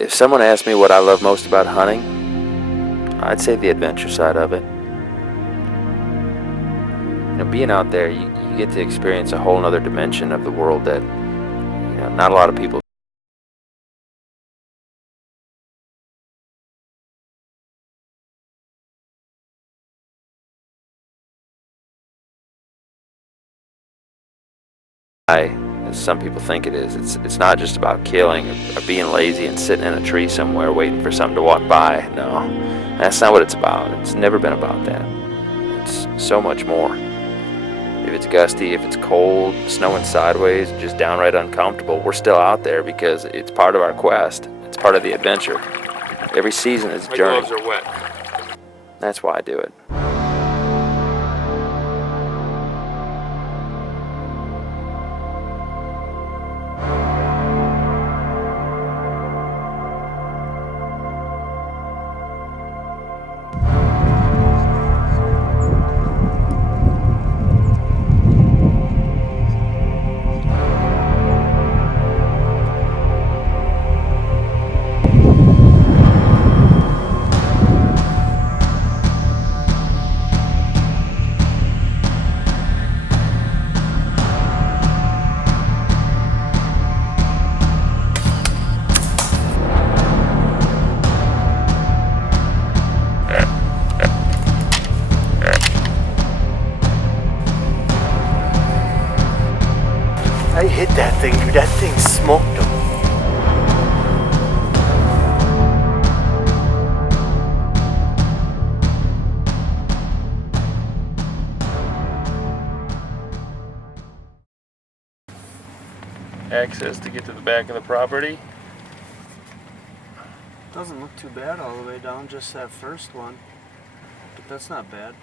If someone asked me what I love most about hunting, I'd say the adventure side of it. Being out there, you get to experience a whole other dimension of the world that, not a lot of people. As some people think it is. It's not just about killing or being lazy and sitting in a tree somewhere waiting for something to walk by. No, that's not what it's about. It's never been about that. It's so much more. If it's gusty, if it's cold, snowing sideways, just downright uncomfortable, we're still out there because it's part of our quest. It's part of the adventure. Every season is a journey. My gloves are wet. That's why I do it. I hit that thing, dude. That thing smoked him. Access to get to the back of the property. Doesn't look too bad all the way down, just that first one. But that's not bad.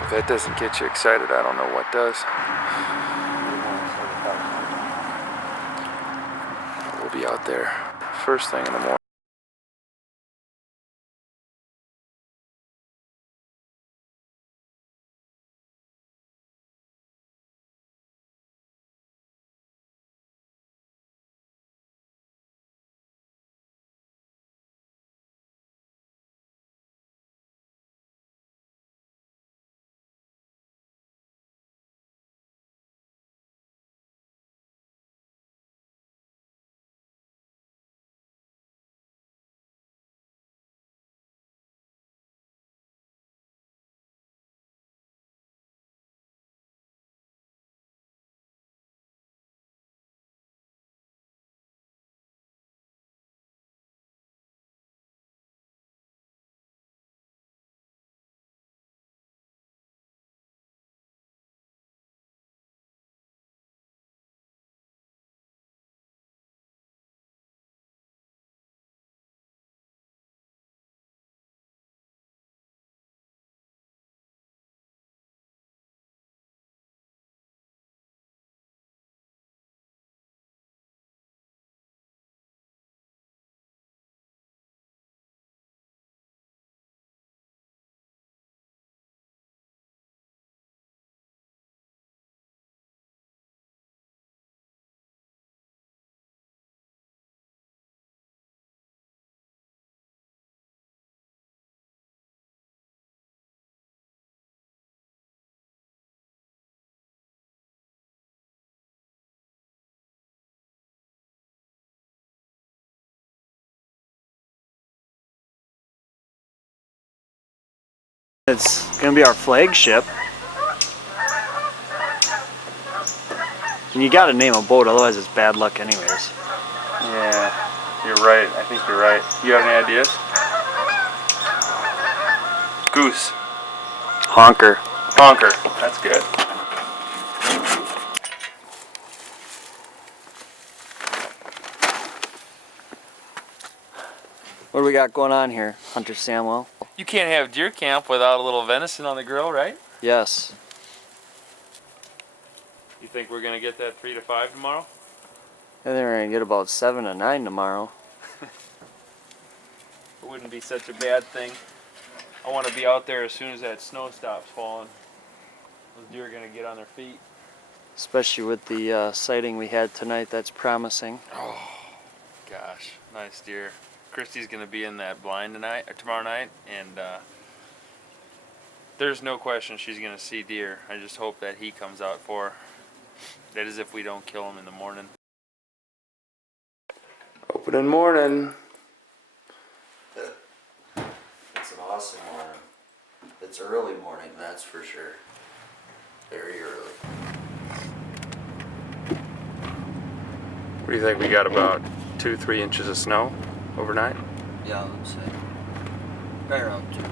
If that doesn't get you excited, I don't know what does. We'll be out there first thing in the morning. It's gonna be our flagship. And you gotta name a boat, otherwise it's bad luck anyways. Yeah, you're right. I think you're right. You have any ideas? Goose. Honker. Honker. That's good. What do we got going on here, Hunter Samwell? You can't have deer camp without a little venison on the grill, right? Yes. You think we're gonna get that 3 to 5 tomorrow? I think we're gonna get about 7 to 9 tomorrow. It wouldn't be such a bad thing. I want to be out there as soon as that snow stops falling. Those deer are gonna get on their feet. Especially with the sighting we had tonight, that's promising. Oh, gosh, nice deer. Christy's gonna be in that blind tonight or tomorrow night, and there's no question she's gonna see deer. I just hope that he comes out for her. That is if we don't kill him in the morning. Opening morning. It's an awesome morning. It's early morning, that's for sure. Very early. What do you think? We got about 2-3 inches of snow overnight? Yeah, I would say. Right around 2. 2.5.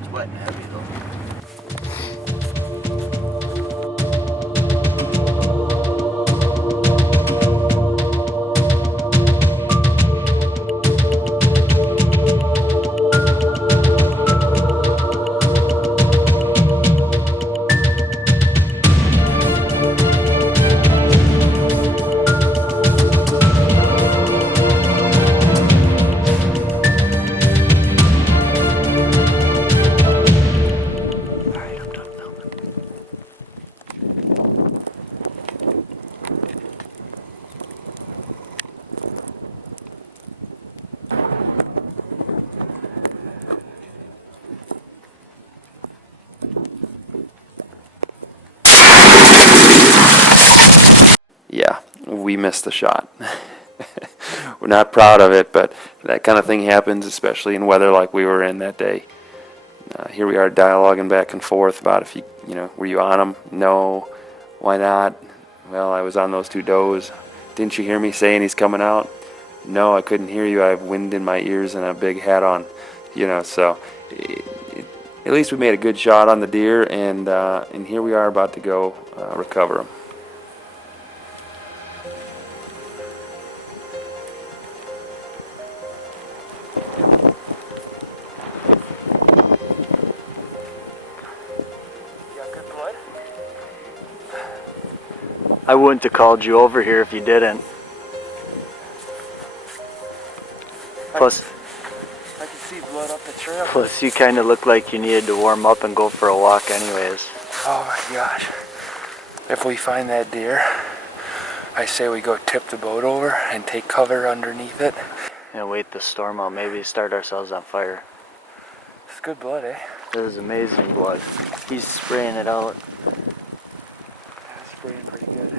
It's wet and heavy though. Yeah, we missed the shot. We're not proud of it, but that kind of thing happens, especially in weather like we were in that day. Here we are dialoguing back and forth about if were you on them? No. Why not? Well, I was on those 2 does. Didn't you hear me saying he's coming out? No, I couldn't hear you. I have wind in my ears and a big hat on. So at least we made a good shot on the deer, and here we are about to go recover them. I wouldn't have called you over here if you didn't. Plus, I can see blood up the trail. plus you kind of look like you needed to warm up and go for a walk anyways. Oh my gosh. If we find that deer, I say we go tip the boat over and take cover underneath it. And wait the storm out, maybe start ourselves on fire. It's good blood, eh? This is amazing blood. He's spraying it out. That's spraying pretty good.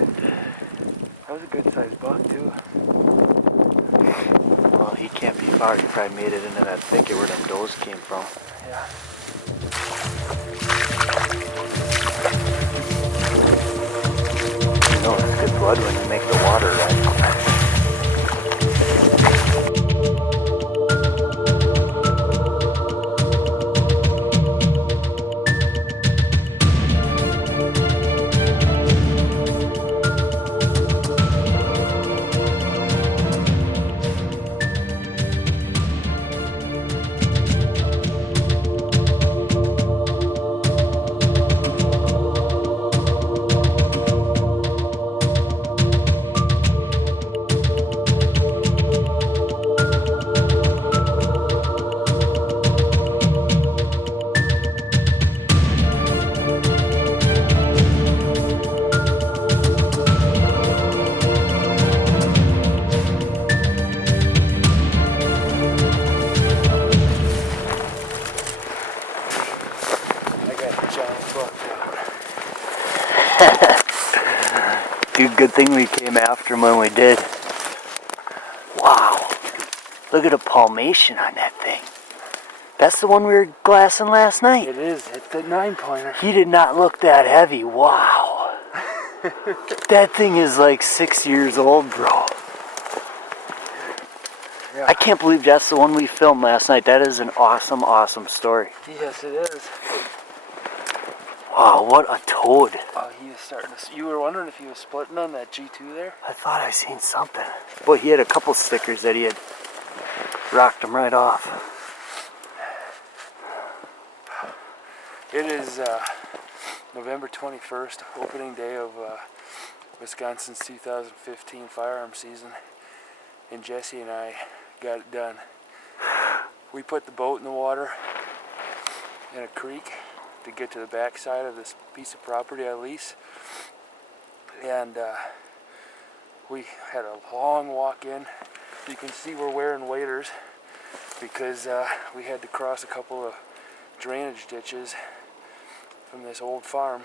That was a good sized buck too. Well, he can't be far. He probably made it into that thicket where them does came from. Yeah. You know, it's good blood when you make the water right. Dude, good thing we came after him when we did. Wow. Look at the palmation on that thing. That's the one we were glassing last night. It is. It's the 9-pointer. He did not look that heavy. Wow. That thing is like 6 years old, bro. Yeah. I can't believe that's the one we filmed last night. That is an awesome, awesome story. Yes, it is. Wow, what a toad. Oh, he was starting to... You were wondering if he was splitting on that G2 there? I thought I seen something. Boy, he had a couple stickers that he had rocked him right off. It is November 21st, opening day of Wisconsin's 2015 firearms season, and Jesse and I got it done. We put the boat in the water in a creek to get to the back side of this piece of property I lease, and we had a long walk in. You can see we're wearing waders because we had to cross a couple of drainage ditches from this old farm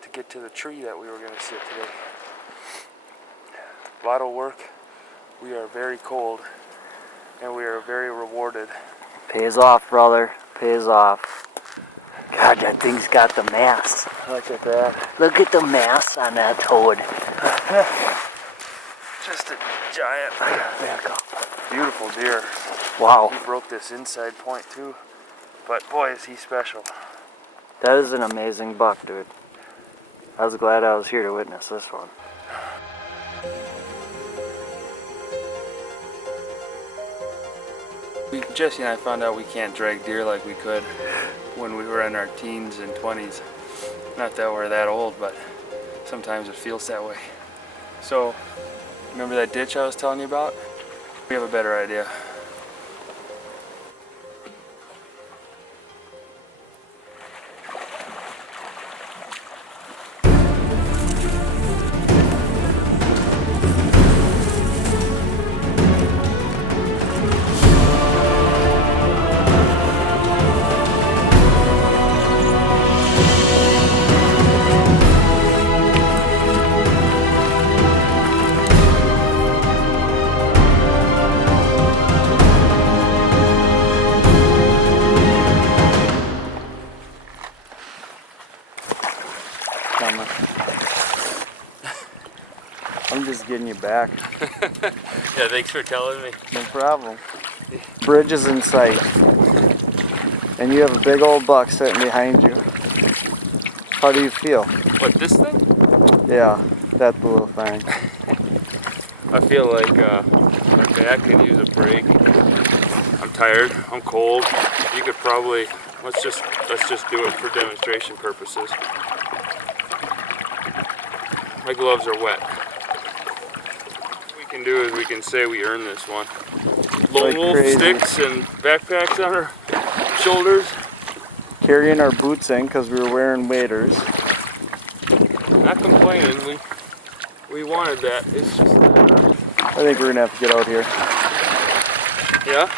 to get to the tree that we were going to sit today. A lot of work. We are very cold and we are very rewarded. Pays off, brother. Pays off. God, that thing's got the mass. Look at that. Look at the mass on that toad. Just a giant. I gotta back up. Beautiful deer. Wow. He broke this inside point too, but boy is he special. That is an amazing buck, dude. I was glad I was here to witness this one. Jesse and I found out we can't drag deer like we could when we were in our teens and 20s. Not that we're that old, but sometimes it feels that way. So, remember that ditch I was telling you about? We have a better idea. I'm just getting you back. Yeah, thanks for telling me. No problem. Bridge is in sight. And you have a big old buck sitting behind you. How do you feel? What, this thing? Yeah, that little thing. I feel like my back could use a break. I'm tired, I'm cold. You could probably, let's just do it for demonstration purposes. My gloves are wet. What we can do is we can say we earned this one. Lone Like wolf crazy. sticks and backpacks on our shoulders. Carrying our boots in because we were wearing waders. Not complaining, we wanted that. It's just I think we're gonna have to get out here. yeah.